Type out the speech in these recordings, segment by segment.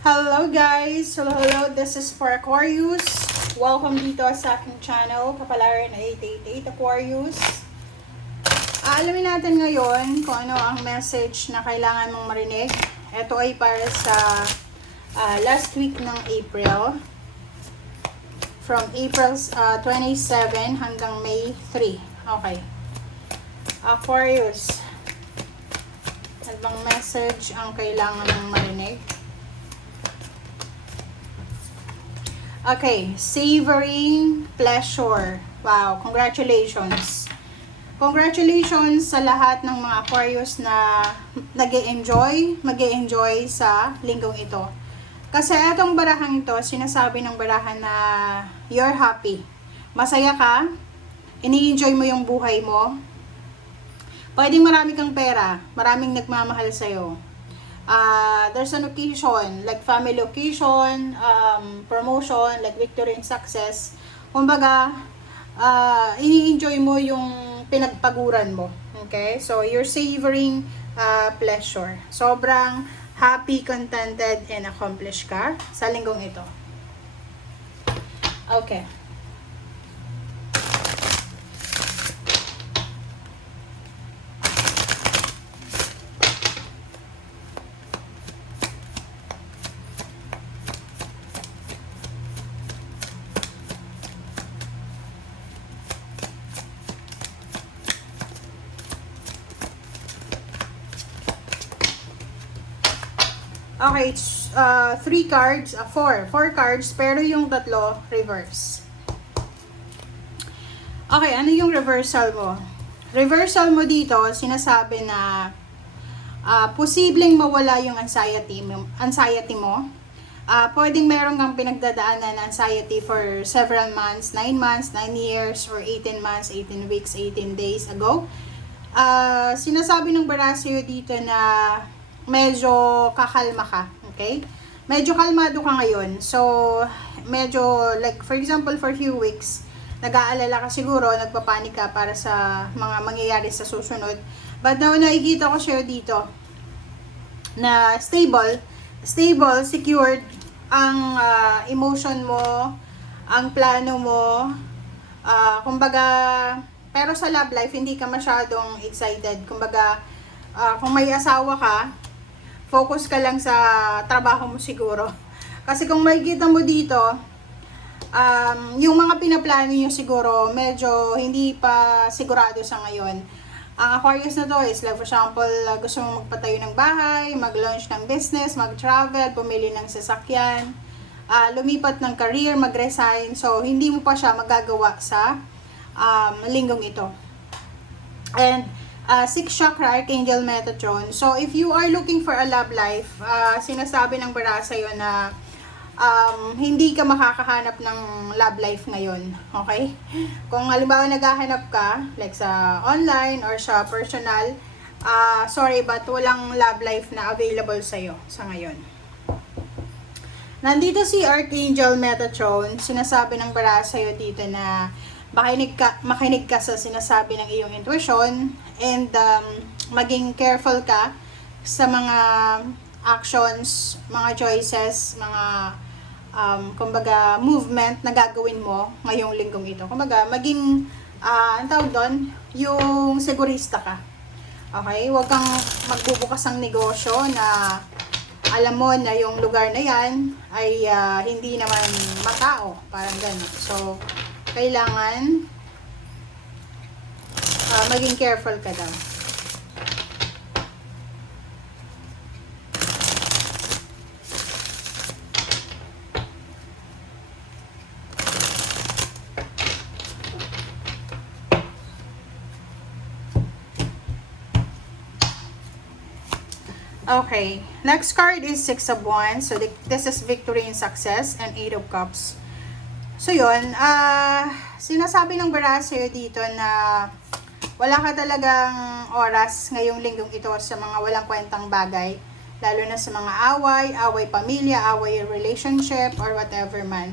Hello guys! Hello, this is for Aquarius. Welcome dito sa aking channel, Kapalaran 888 Aquarius. Alamin natin ngayon kung ano ang message na kailangan mong marinig. Ito ay para sa last week ng April. From April 27 hanggang May 3. Okay. Aquarius. Ano bang message ang kailangan mong marinig? Okay, savoring pleasure. Wow, congratulations. Congratulations sa lahat ng mga Aquarius na mag-e-enjoy sa linggong ito. Kasi itong barahang ito, sinasabi ng barahan na you're happy. Masaya ka, ini-enjoy mo yung buhay mo. Pwedeng marami kang pera, maraming nagmamahal sa'yo. There's an occasion, like family occasion, promotion, like victory and success. Kumbaga, ini-enjoy mo yung pinagpaguran mo. Okay? So, you're savoring pleasure. Sobrang happy, contented, and accomplished ka sa linggong ito. Okay. Okay, it's 3 cards, 4 cards, pero yung tatlo, reverse. Okay, ano yung reversal mo? Reversal mo dito, sinasabi na posibleng mawala yung anxiety mo. Pwedeng meron kang pinagdadaanan na anxiety for several months, 9 months, 9 years, or 18 months, 18 weeks, 18 days ago. Sinasabi ng barasyo dito na medyo kakalma ka, okay? Medyo kalmado ka ngayon. So, medyo, like, for example, for few weeks, nag-aalala ka siguro, nagpapanik ka para sa mga mangyayari sa susunod. But now, nakikita ko siya dito, na stable, secured, ang emotion mo, ang plano mo, kumbaga, pero sa love life, hindi ka masyadong excited. Kumbaga, kung may asawa ka, focus ka lang sa trabaho mo siguro. Kasi kung makikita mo dito, yung mga pinaplano nyo siguro, medyo hindi pa sigurado sa ngayon. Ang Aquarius na to is like for example, gusto mo magpatayo ng bahay, mag-launch ng business, mag-travel, pumili ng sasakyan, lumipat ng career, mag-resign. So, hindi mo pa siya magagawa sa linggong ito. And 6 chakra, Archangel Metatron. So, if you are looking for a love life, sinasabi ng bara sa'yo na hindi ka makakahanap ng love life ngayon. Okay? Kung halimbawa naghahanap ka, like sa online or sa personal, sorry but walang love life na available sa'yo sa ngayon. Nandito si Archangel Metatron, sinasabi ng bara sa'yo dito na makinig ka sa sinasabi ng iyong intuition and maging careful ka sa mga actions, mga choices, mga kumbaga movement na gagawin mo ngayong linggong ito. Kumbaga maging ang tawag doon, yung segurista ka. Okay? Huwag kang magbubukas ng negosyo na alam mo na yung lugar na yan ay hindi naman matao, parang gano'n. So, kailangan maging careful ka daw. Okay, next card is 6 of Wands. So, this is victory and success and 8 of Cups. So yun, sinasabi ng bara sa'yo dito na wala ka talagang oras ngayong linggong ito sa mga walang kwentang bagay. Lalo na sa mga away pamilya, away relationship, or whatever man.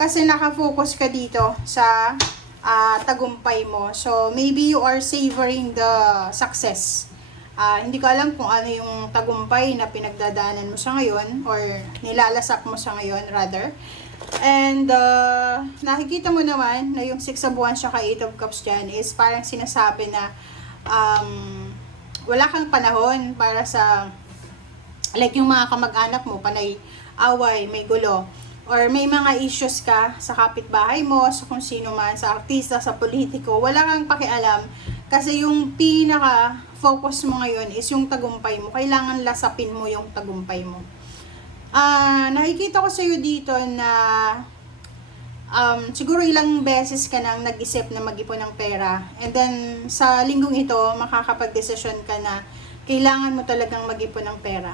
Kasi nakafocus ka dito sa tagumpay mo. So maybe you are savoring the success Hindi ko alam kung ano yung tagumpay na pinagdadaanan mo sa ngayon or nilalasak mo sa ngayon rather. And nakikita mo naman na yung 6 of Wands at 8 of Cups dyan is parang sinasabi na wala kang panahon para sa like yung mga kamag-anak mo, panay away, may gulo. Or may mga issues ka sa kapitbahay mo, sa kung sino man, sa artista, sa politiko, wala kang pakialam. Kasi yung pinaka-focus mo ngayon is yung tagumpay mo. Kailangan lasapin mo yung tagumpay mo. Nakikita ko sa'yo dito na siguro ilang beses ka nang nag-isip na mag-ipon ng pera. And then, sa linggong ito, makakapag-desisyon ka na kailangan mo talagang mag-ipon ng pera.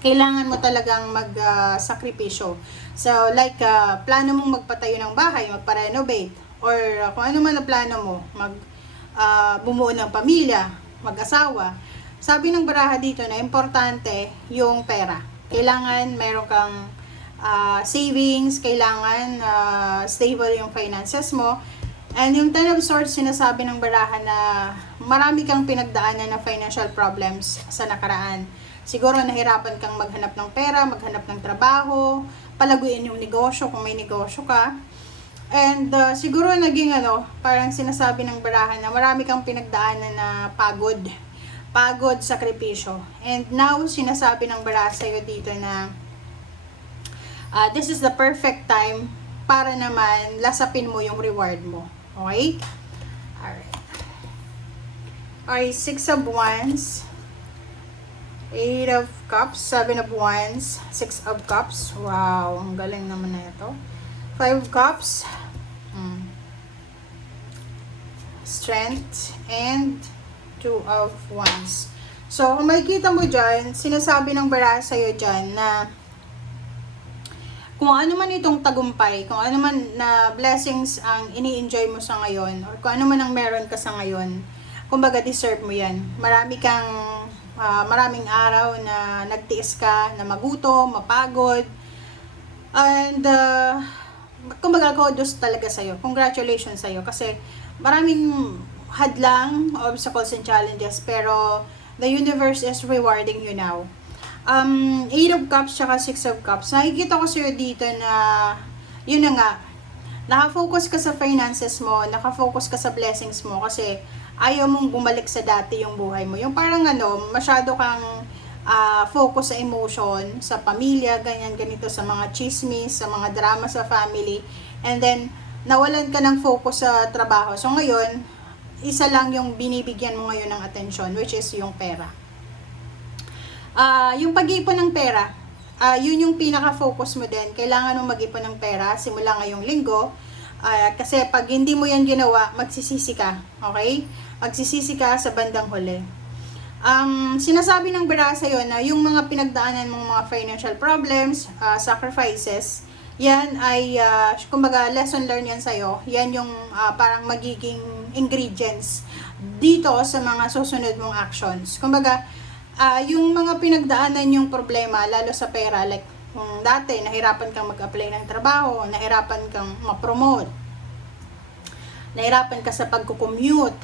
Kailangan mo talagang mag-sakripisyo. So, like, plano mong magpatayo ng bahay, magpa-renovate, or kung ano man ang plano mo, bumuo ng pamilya, mag-asawa. Sabi ng baraha dito na importante yung pera. Kailangan meron kang savings, kailangan stable yung finances mo. And yung Ten of Swords, sinasabi ng baraha na marami kang pinagdaanan na financial problems sa nakaraan. Siguro nahirapan kang maghanap ng pera, maghanap ng trabaho, palaguin yung negosyo kung may negosyo ka. And siguro naging parang sinasabi ng baraha na marami kang pinagdaanan na pagod, sakripisyo. And now, sinasabi ng baraha sa'yo dito na this is the perfect time para naman lasapin mo yung reward mo. Okay? Alright. Alright, 6 of Wands, 8 of Cups, 7 of Wands, 6 of Cups. Wow, ang galing naman na ito. 5 of Cups, Strength, and 2 of Wands. So, kung makikita mo dyan, sinasabi ng baraha sa'yo dyan na kung ano man itong tagumpay, kung ano man na blessings ang ini-enjoy mo sa ngayon, or kung ano man ang meron ka sa ngayon, kumbaga deserve mo yan. Maraming araw na nagtiis ka, na magutom, mapagod, and kumbaga kudos talaga sa'yo. Congratulations sa'yo kasi maraming hadlang, obstacles and challenges, pero the universe is rewarding you now. 8 of Cups tsaka 6 of Cups. Nakikita ko sa'yo dito na yun na nga, nakafocus ka sa finances mo, nakafocus ka sa blessings mo kasi ayaw mong bumalik sa dati yung buhay mo. Yung parang masyado kang focus sa emotion, sa pamilya, ganito, sa mga chismis, sa mga drama sa family. And then, nawalan ka ng focus sa trabaho. So ngayon, isa lang yung binibigyan mo ngayon ng atensyon, which is yung pera. Yung pag-iipon ng pera, yun yung pinaka-focus mo din. Kailangan mo mag-ipon ng pera simula ngayong linggo. Kasi pag hindi mo yan ginawa, magsisisi ka. Okay? Magsisisi ka sa bandang huli. Sinasabi ng baraha sa'yo na yung mga pinagdaanan mong mga financial problems, sacrifices, yan ay, kumbaga, lesson learned yan sa'yo. Yan yung parang magiging ingredients dito sa mga susunod mong actions. Kumbaga, yung mga pinagdaanan yung problema, lalo sa pera, like kung dati nahirapan kang mag-apply ng trabaho, nahirapan kang ma-promote, nahirapan ka sa pagko-commute,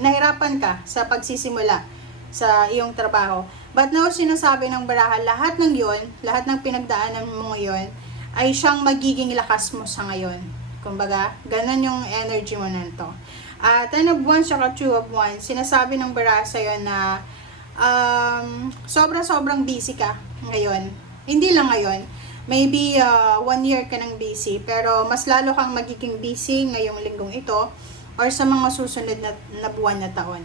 nahirapan ka sa pagsisimula sa iyong trabaho. But now, sinasabi ng baraha, lahat ng yon, lahat ng pinagdaanan mo ngayon, ay siyang magiging lakas mo sa ngayon. Kumbaga, ganun yung energy mo na ito. 10 of Wands at 2 of Wands, sinasabi ng baraha sa'yo na sobrang busy ka ngayon. Hindi lang ngayon. Maybe 1 year ka nang busy, pero mas lalo kang magiging busy ngayong linggong ito or sa mga susunod na buwan na taon.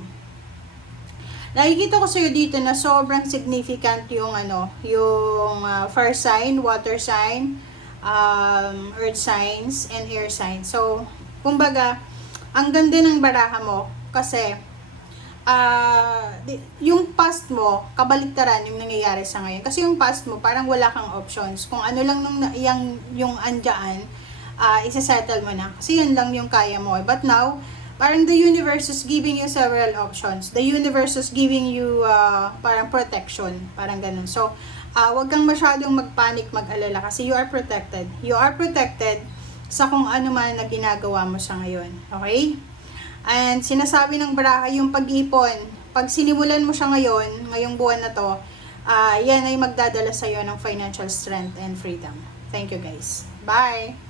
Nakikita ko sa'yo dito na sobrang significant yung fire sign, water sign, earth signs, and air signs. So, kumbaga, ang ganda ng baraha mo kasi yung past mo, kabaliktaran yung nangyayari sa ngayon. Kasi yung past mo, parang wala kang options. Kung ano lang yung andyan, isa-settle mo na. Kasi yun lang yung kaya mo. But now, parang the universe is giving you several options. The universe is giving you parang protection. Parang ganun. So, wag kang masyadong magpanic, mag-alala kasi you are protected. You are protected sa kung ano man na ginagawa mo sa ngayon. Okay? And sinasabi ng baraha, yung pag-ipon, pag sinimulan mo siya ngayon, ngayong buwan na to, yan ay magdadala sa'yo ng financial strength and freedom. Thank you guys. Bye!